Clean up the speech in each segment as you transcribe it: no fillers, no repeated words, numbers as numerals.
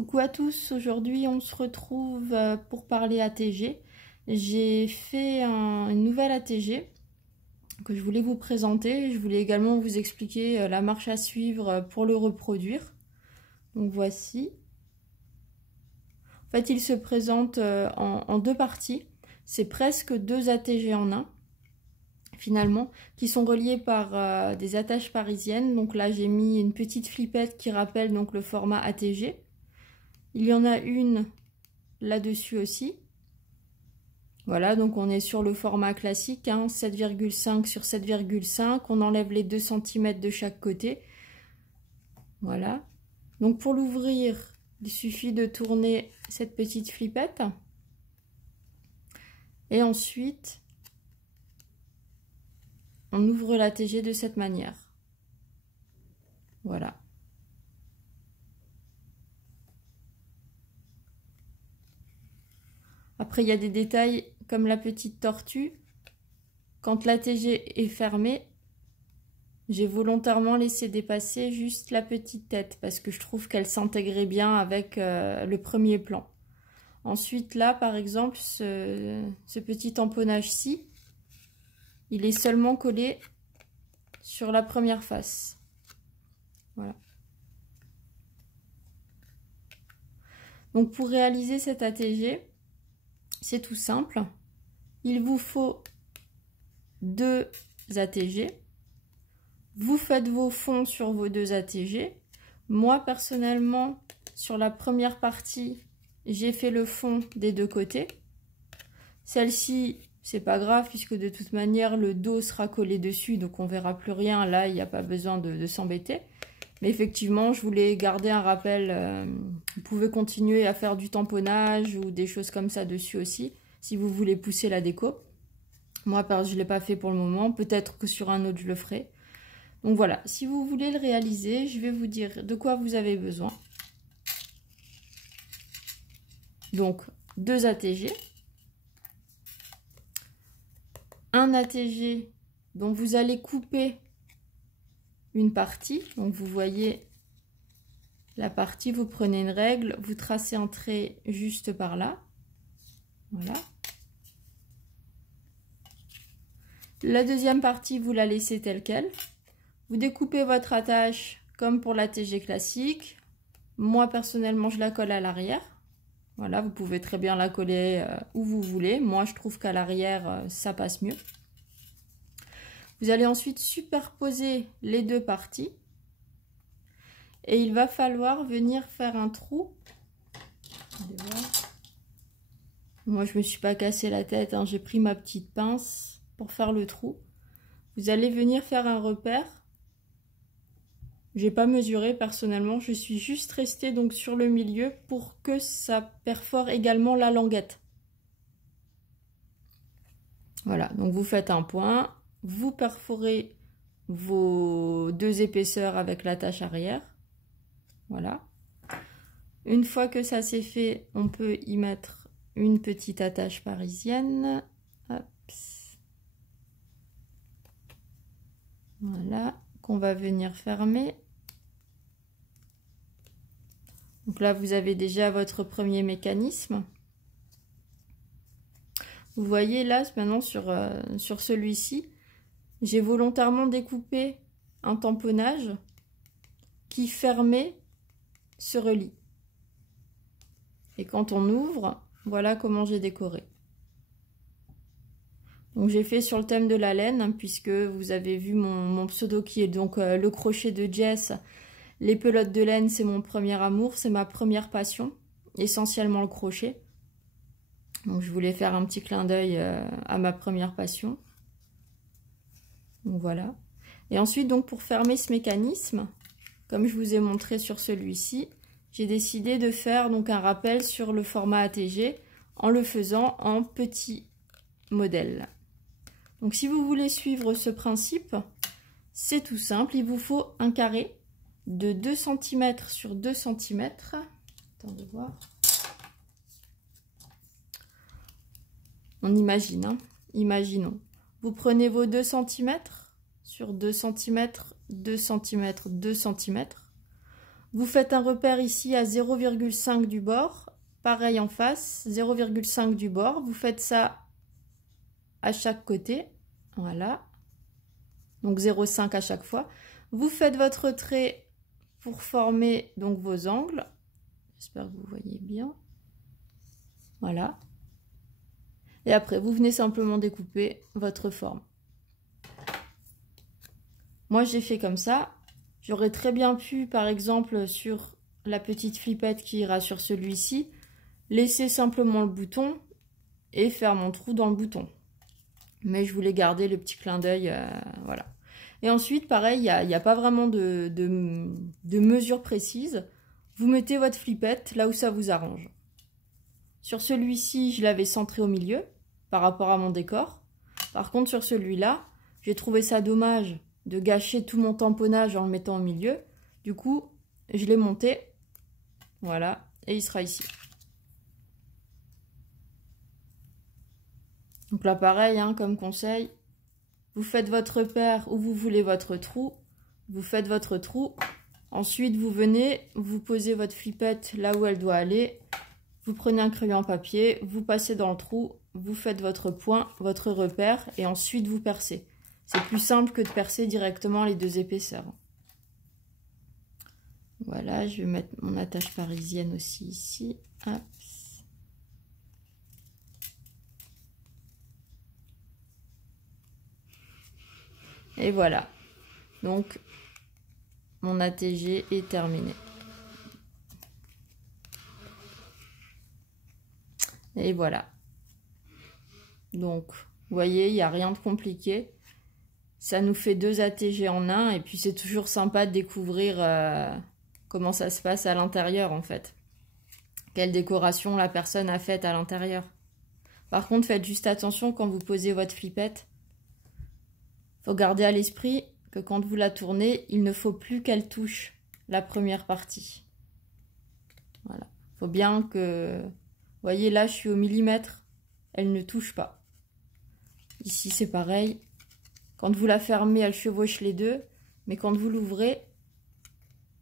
Coucou à tous, aujourd'hui on se retrouve pour parler ATG. J'ai fait une nouvelle ATG que je voulais vous présenter. Je voulais également vous expliquer la marche à suivre pour le reproduire. Donc voici. En fait, il se présente en deux parties. C'est presque deux ATG en un, finalement, qui sont reliés par des attaches parisiennes. Donc là, j'ai mis une petite flippette qui rappelle donc le format ATG. Il y en a une là-dessus aussi. Voilà, donc on est sur le format classique, hein, 7,5 sur 7,5. On enlève les 2 cm de chaque côté. Voilà. Donc pour l'ouvrir, il suffit de tourner cette petite flippette. Et ensuite, on ouvre l'ATG de cette manière. Voilà. Après, il y a des détails comme la petite tortue. Quand l'ATG est fermée, j'ai volontairement laissé dépasser juste la petite tête parce que je trouve qu'elle s'intégrait bien avec le premier plan. Ensuite, là, par exemple, ce petit tamponnage-ci, il est seulement collé sur la première face. Voilà. Donc, pour réaliser cette ATG, c'est tout simple. Il vous faut 2 ATG. Vous faites vos fonds sur vos 2 ATG. Moi, personnellement, sur la première partie, j'ai fait le fond des deux côtés. Celle-ci, c'est pas grave puisque de toute manière, le dos sera collé dessus, donc on verra plus rien. Là, il n'y a pas besoin de s'embêter. Mais effectivement, je voulais garder un rappel. Vous pouvez continuer à faire du tamponnage ou des choses comme ça dessus aussi, si vous voulez pousser la déco. Moi, je ne l'ai pas fait pour le moment. Peut-être que sur un autre, je le ferai. Donc voilà, si vous voulez le réaliser, je vais vous dire de quoi vous avez besoin. Donc, 2 ATG. Un ATG dont vous allez couper une partie. Donc vous voyez la partie, vous prenez une règle, vous tracez un trait juste par là. Voilà. La deuxième partie, vous la laissez telle quelle. Vous découpez votre attache comme pour l'ATG classique. Moi personnellement, je la colle à l'arrière. Voilà, vous pouvez très bien la coller où vous voulez. Moi, je trouve qu'à l'arrière, ça passe mieux. Vous allez ensuite superposer les deux parties. Et il va falloir venir faire un trou. Moi, je ne me suis pas cassé la tête, hein. J'ai pris ma petite pince pour faire le trou. Vous allez venir faire un repère. J'ai pas mesuré personnellement, je suis juste restée donc sur le milieu pour que ça perfore également la languette. Voilà, donc vous faites un point. Vous perforez vos 2 épaisseurs avec l'attache arrière. Voilà. Une fois que ça c'est fait, on peut y mettre une petite attache parisienne. Hop. Voilà, qu'on va venir fermer. Donc là, vous avez déjà votre premier mécanisme. Vous voyez là, maintenant sur celui-ci, j'ai volontairement découpé un tamponnage qui fermé se relie. Et quand on ouvre, voilà comment j'ai décoré. Donc j'ai fait sur le thème de la laine, hein, puisque vous avez vu mon pseudo qui est donc le crochet de Jess. Les pelotes de laine, c'est mon premier amour, c'est ma première passion, essentiellement le crochet. Donc je voulais faire un petit clin d'œil à ma première passion. Donc voilà. Et ensuite, donc pour fermer ce mécanisme, comme je vous ai montré sur celui-ci, j'ai décidé de faire donc un rappel sur le format ATG en le faisant en petit modèle. Donc si vous voulez suivre ce principe, c'est tout simple. Il vous faut un carré de 2 cm sur 2 cm. Attendez voir. On imagine, hein. Imaginons. Vous prenez vos 2 cm sur 2 cm, 2 cm, 2 cm. Vous faites un repère ici à 0,5 du bord. Pareil en face, 0,5 du bord. Vous faites ça à chaque côté. Voilà. Donc 0,5 à chaque fois. Vous faites votre trait pour former donc vos angles. J'espère que vous voyez bien. Voilà. Et après, vous venez simplement découper votre forme. Moi, j'ai fait comme ça. J'aurais très bien pu, par exemple, sur la petite flippette qui ira sur celui-ci, laisser simplement le bouton et faire mon trou dans le bouton. Mais je voulais garder le petit clin d'œil, voilà. Et ensuite, pareil, il n'y a pas vraiment de mesure précise. Vous mettez votre flippette là où ça vous arrange. Sur celui-ci, je l'avais centré au milieu par rapport à mon décor. Par contre, sur celui-là, j'ai trouvé ça dommage de gâcher tout mon tamponnage en le mettant au milieu. Du coup, je l'ai monté. Voilà, et il sera ici. Donc là, pareil, hein, comme conseil, vous faites votre repère où vous voulez votre trou. Vous faites votre trou. Ensuite, vous venez, vous posez votre flippette là où elle doit aller. Vous prenez un crayon papier, vous passez dans le trou, vous faites votre point, votre repère, et ensuite vous percez. C'est plus simple que de percer directement les deux épaisseurs. Voilà, je vais mettre mon attache parisienne aussi ici. Hop. Et voilà. Donc, mon ATG est terminé. Et voilà. Donc, vous voyez, il n'y a rien de compliqué. Ça nous fait 2 ATG en un. Et puis, c'est toujours sympa de découvrir comment ça se passe à l'intérieur, en fait. Quelle décoration la personne a faite à l'intérieur. Par contre, faites juste attention quand vous posez votre flippette. Il faut garder à l'esprit que quand vous la tournez, il ne faut plus qu'elle touche la première partie. Voilà. Il faut bien que... Vous voyez, là, je suis au millimètre. Elle ne touche pas. Ici, c'est pareil. Quand vous la fermez, elle chevauche les deux. Mais quand vous l'ouvrez,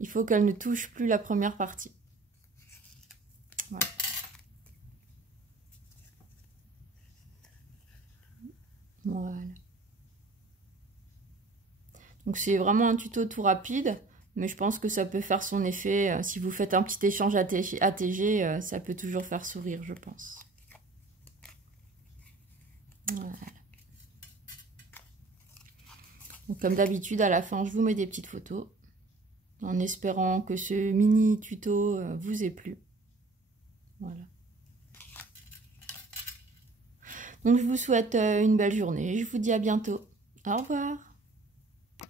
il faut qu'elle ne touche plus la première partie. Voilà. Voilà. Donc c'est vraiment un tuto tout rapide, mais je pense que ça peut faire son effet. Si vous faites un petit échange ATG, ça peut toujours faire sourire, je pense. Voilà. Donc comme d'habitude, à la fin, je vous mets des petites photos, en espérant que ce mini tuto vous ait plu. Voilà. Donc je vous souhaite une belle journée, je vous dis à bientôt. Au revoir.